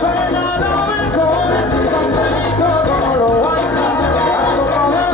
Suena lo mejor, San Benito como lo baila, a tu poder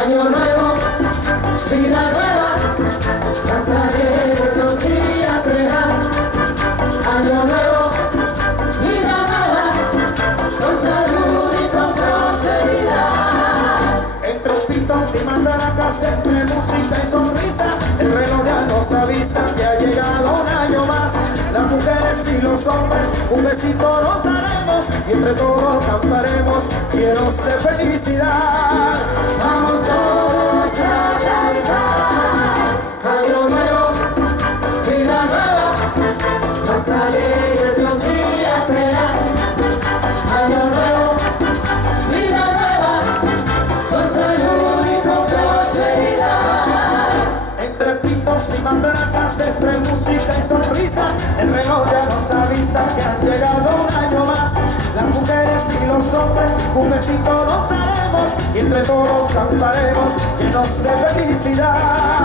Año nuevo, vida nueva, pasajeros los días serán. Año nuevo, vida nueva, con salud y con prosperidad. Entre pitos y mandaracas, entre música y sonrisa, el reloj ya nos avisa que ha llegado un año más. Las mujeres y los hombres, un besito nos daremos y entre todos cantaremos, quiero ser felicidad. Vamos todos a cantar. Año nuevo, vida nueva, más alegres los días serán. Año nuevo, vida nueva, con salud y con prosperidad. Entre pitos y mandaracas, entre música y sonrisa, el reloj ya nos avisa que han llegado un año más. Las mujeres y los hombres, un besito nos daremos y entre todos cantaremos llenos de felicidad.